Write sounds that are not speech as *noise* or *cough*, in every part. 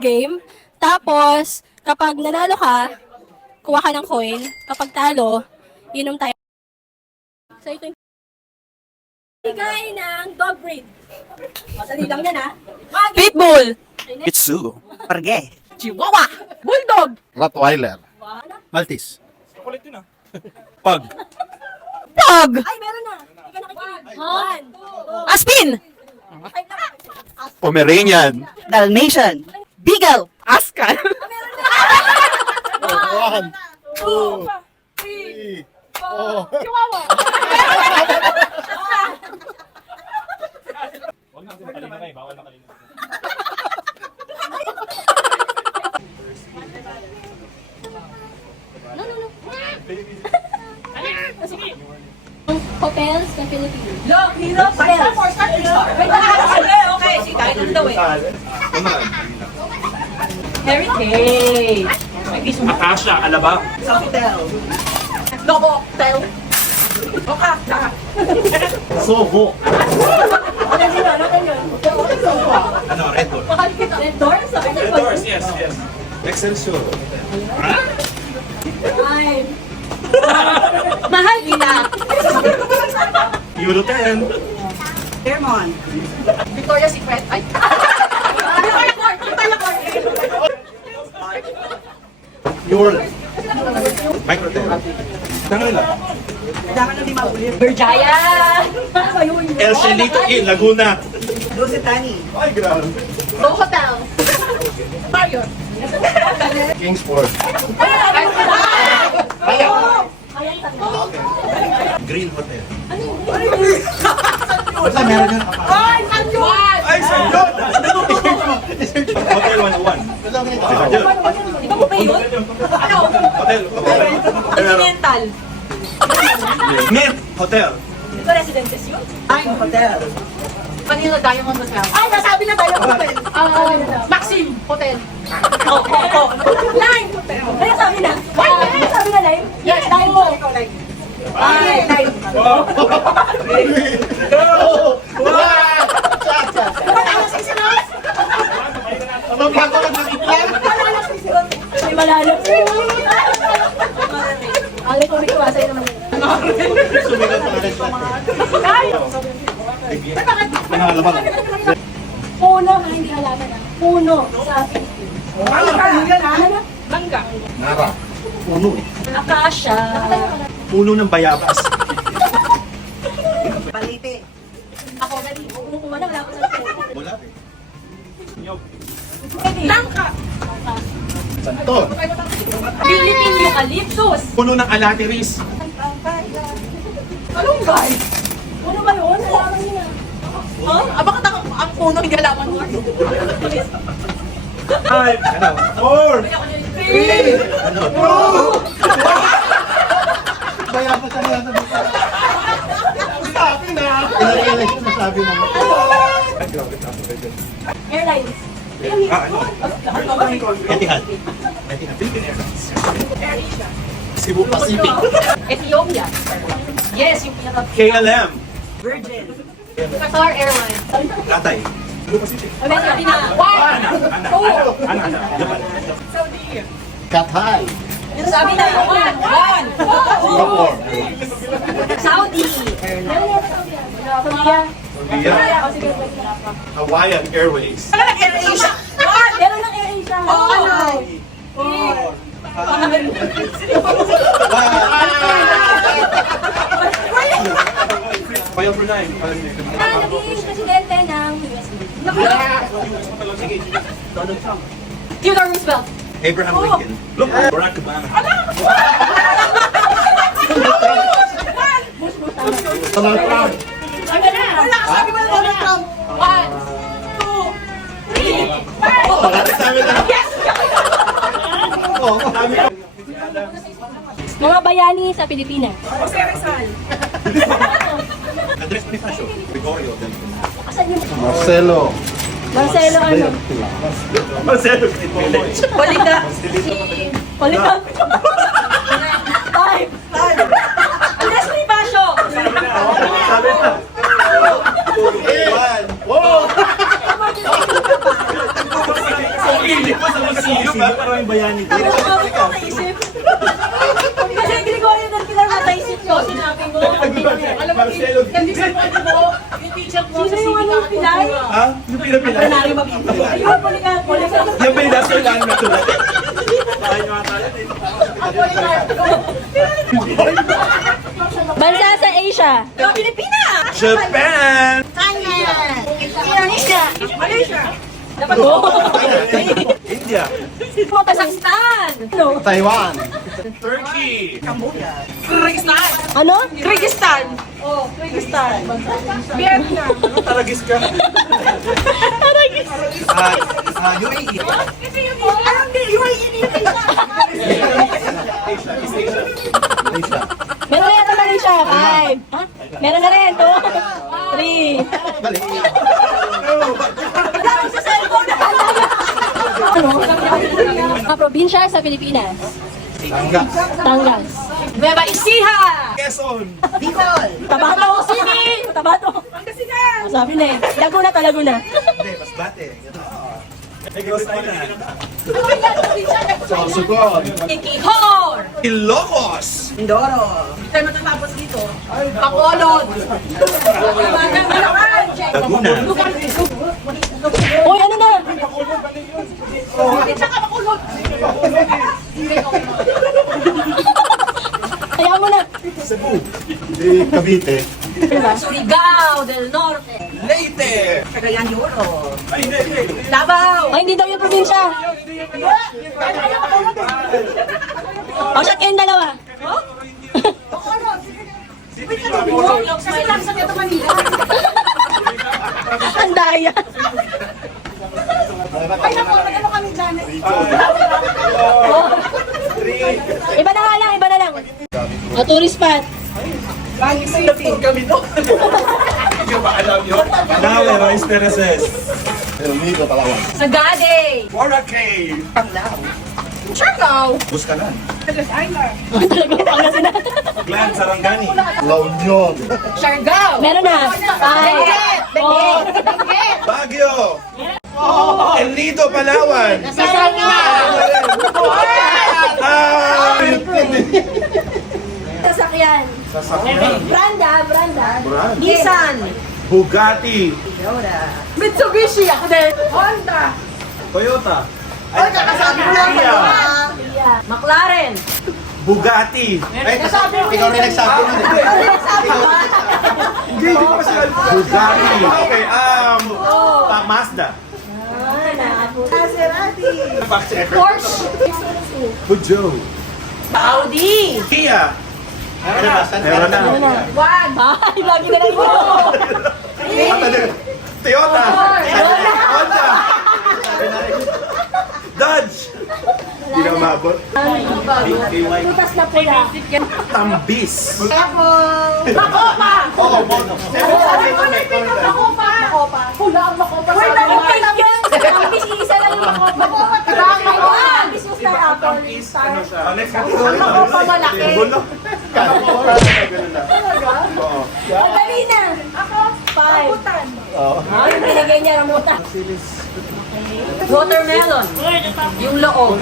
game. Tapos, kapag nanalo ka, kuha ka ng coin. Kapag talo, inom tayo. So, ito yung bigay ng dog breed. O, sali lang yan, ha? Wag! Pitbull. Itsu. Parge. Chihuahua. Bulldog. Rottweiler. Maltese. Pag. Pug. Ay, meron na! Hindi ka nakikinig. One, two, Aspin. ay. Pomeranian. Dalmatian. Beagle. Ascal. One, two, three, four. Hotels ng Pilipinas. Look, hero. Five four star, three star. Wait, okay, okay. Si Kyle lang daw eh. Heritage. Ay. Akasha, Alaba. Hotel. Lobo. Hotel. Oka. Soho. Ano sino? Ano yun? Ano, Red Door. Red Doors? Sa Red Doors, yes, yes. Excelsior. Five. *laughs* Mahal kita. Euro 10. Fairmont. Victoria's Secret. Ay. Your. Microtel. Tangan nila. Daman na di maulit. Berjaya. El Celito in Laguna. Lusitani. Ay, grabe. Go Hotel. Marion. Kingsport. Green Hotel. Basta meron yun. Ay, Sanjuan. Ay, San John! Hotel 101. San John. Di ba mo ba yun? Ano? Hotel. Hotel. Continental. Mint Hotel. Ba residences yun? Time Hotel. Manila Diamond Hotel. Ay, nasabi na tayo hotel. Ah, Maxim Hotel. Oh, oh, oh. Line Hotel. Kaya sabi na. Kaya sabi na live? Yes, Line po. Line. Line. Ano ba ako nag-iplan? May malalo. Alay ko rin sa'yo naman. Sumigat pa rin Nangalabang. Puno na hindi halaman ah. Puno sa Pilipinas. Mangga. Nara. Puno eh. Akasha. Puno ng bayabas. *laughs* Balite. Ako, gani. Kumukuha na, wala ko sa puno. Wala eh. Nyog. Langka. Santon. Philippine Eucalyptus. Puno ng alatiris. Kalunggay. Ang, ang puno hindi alaman mo? Five. Ano? Four. Three. Bayabas ang yan. Sabi na. Inarealize ko sabi na. Airlines. Ah, ano? Etihad. Etihad. Philippine Airlines. Cebu Pacific. Ethiopia. Yes, yung pinaka KLM. Virgin. Qatar Airlines. Katay. Amerika din ah. One. Two. Ano? Ano? Japan. Kathay. Sabi na one. One. Singapore. Saudi. Korea. Korea. Hawaiian Airways. AirAsia. Meron ng AirAsia. Oo, ano? Bayan Brunei. Ah, naging presidente ng. Theodore Roosevelt. Abraham Lincoln. Look, Barack Obama. Donald Trump. Ano na? Wala ka sabi mo na Donald Trump. One. Two. Three. Na. Yes! Mga bayani sa Pilipinas. Andres Marcelo. Marcelo ano? Marcelo Village. Balita. Balita. Five. Five. Leslie Basho. Sabi na. Parang bayani. Ano ba ito naisip? Kasi Gregorio, dahil kailangan naisip ko, sinabi mo. Alam mo, Marcelo, yung teacher mo, yung teacher mo, sa pinasal lang na tulad. Ay, mga tayo. Bansa sa Asia. Pilipinas! Japan! Indonesia. Malaysia. India! Kazakhstan. Ano? Taiwan. Turkey! Kyrgyzstan. Ano? Kyrgyzstan. Oh, Kyrgyzstan. Vietnam. Taragis ka. Taragis. Ah, ah, UAE. Alam din, UAE dito. Asia. Meron na yata Malaysia. Five. Meron na rin. Two. Three. Dali. Dami sa cellphone. Ano? Mga probinsya sa Pilipinas. Tangga. Tangas. Nueva Ecija. Quezon! Tabato. Sini. Tabato. Pangasinan. Sabi na eh. Laguna to, Laguna. Hindi, mas bate. Sorsogon. Kikihor. Ilocos! Mindoro. Tayo matatapos dito. Bacolod. Laguna. Uy, ano na? Tsaka Bacolod. Kaya mo na. Cebu. Di Cavite. Surigao del Norte. Leyte! Cagayan de Oro. Ay, hindi, hindi. Davao. Ay, hindi daw yung probinsya. O, shot kayong dalawa. Kasi lang sa Metro Manila. Ang daya. Ay, naku, ano kami dyan? Iba na nga lang, iba na lang. O, tourist spot. Nawe, Rice Terraces. El Nido, Palawan. Sagade. Boracay. Siargao. Buscanan. Talagang Pangasinan. Clan Sarangani. La Union. Siargao. Meron na. Five. Four. Baguio. El Nido, Palawan. Ah! Sasakyan. Branda, Branda. Nissan. Bugatti. Mitsubishi. Ako din. Honda. Toyota. Ay, Nakasabi mo lang. Yeah. McLaren. Bugatti. Ay, ikaw rin nagsabi nun eh. Hindi, hindi ko kasi alam. Bugatti. Okay, um, ah, Mazda. Porsche. Peugeot. Audi. Kia. Meron na. One. Ay, lagi na lang yun. Toyota. Honda. Dodge. Hindi na umabot. Tutas na pula. Tambis. Makopa. Oo, bono. Makopa. Makopa. Hula ang Makopa. Uy, nakapit yun. Ang isa lang yung makopa. Makopa. Tabang Makopa. Yung star apple. Ano siya? Next Ang Makopa malaki. Bulok. Ang dali na. Ako. Five. Ah, yung binigay niya ramutan. Watermelon. Yung loob.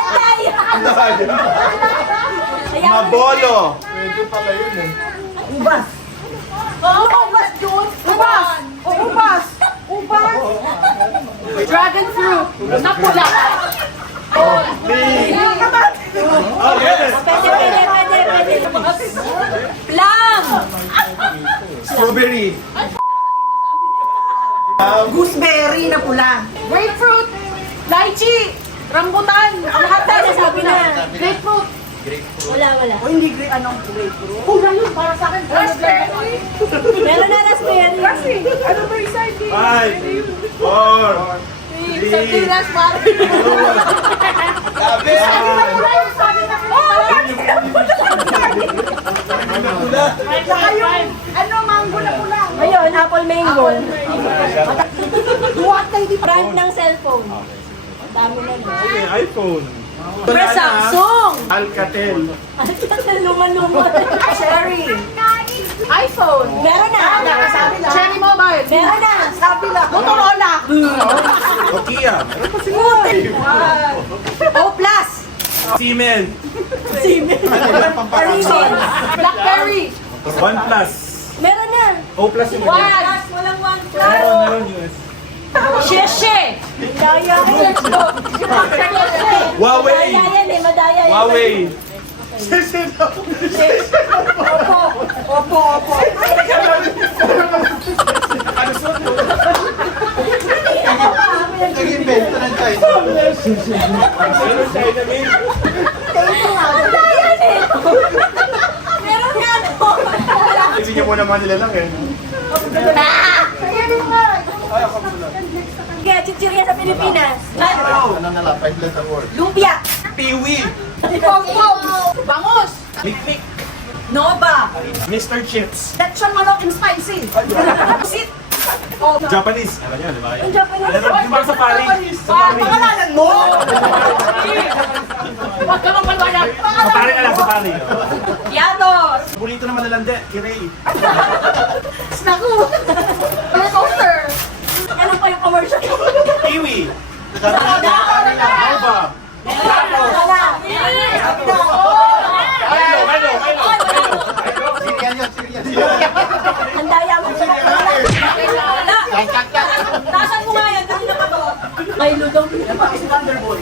Ang daya. Mabolo. Ubas. Oh, ubas yun. Ubas. Oh, ubas. Ubas. Dragon fruit. Na pula. Oh, Oh, Strawberry. Gooseberry na pula. Grapefruit. Lychee. Rambutan. Ang lahat tayo sabi na. Grapefruit. Wala, wala. O hindi gray, anong grapefruit? Hula yun para sa akin. Raspberry. Meron na raspberry. Kasi, ano ba yung side Five. Four. Sardinas, pare. Sabi. Wala yung sabi na Saka yung, ano, mango na pula. Ayun, apple mango. Duwat na hindi Brand ng cellphone. Ang dami na. Okay, iPhone. Pero Samsung. Alcatel. Luma-luma. Cherry. iPhone. Meron na. Sabi na. Cherry Mobile. Meron na. Sabi na. Motorola. Nokia. O plus. Siemens. Blackberry. OnePlus. O plus yung One. Walang Meron, meron US. Sheshe! *laughs* Huawei! Madaya yan eh, madaya yan. Huawei! Nag-invento ng China. Meron China made. Meron nga no. Hindi niya muna mga nilalang eh. Kaya chichirya sa Pilipinas. Ano na lang, five letter word. Lumpia. Piwi! Bangus! Mikmik! Nova. Mr. Chips! Lechon manok and spicy. Sit. Japanese! Alam niyo, di ba? Japanese. Alam mo, di ba sa Paris? Sa Paris! Pangalanan mo. Huwag ka mapalwala! Sa Paris na lang, sa Paris. Yados! Burrito na malalande, kirei. Naku. Roller coaster. Ano pa yung commercial? Piwi! Nova! Milo, Milo, Milo! Sirian yun, Sirian. Ang daya mo sa mga wala. Yan, kat, kat. Nasaan mo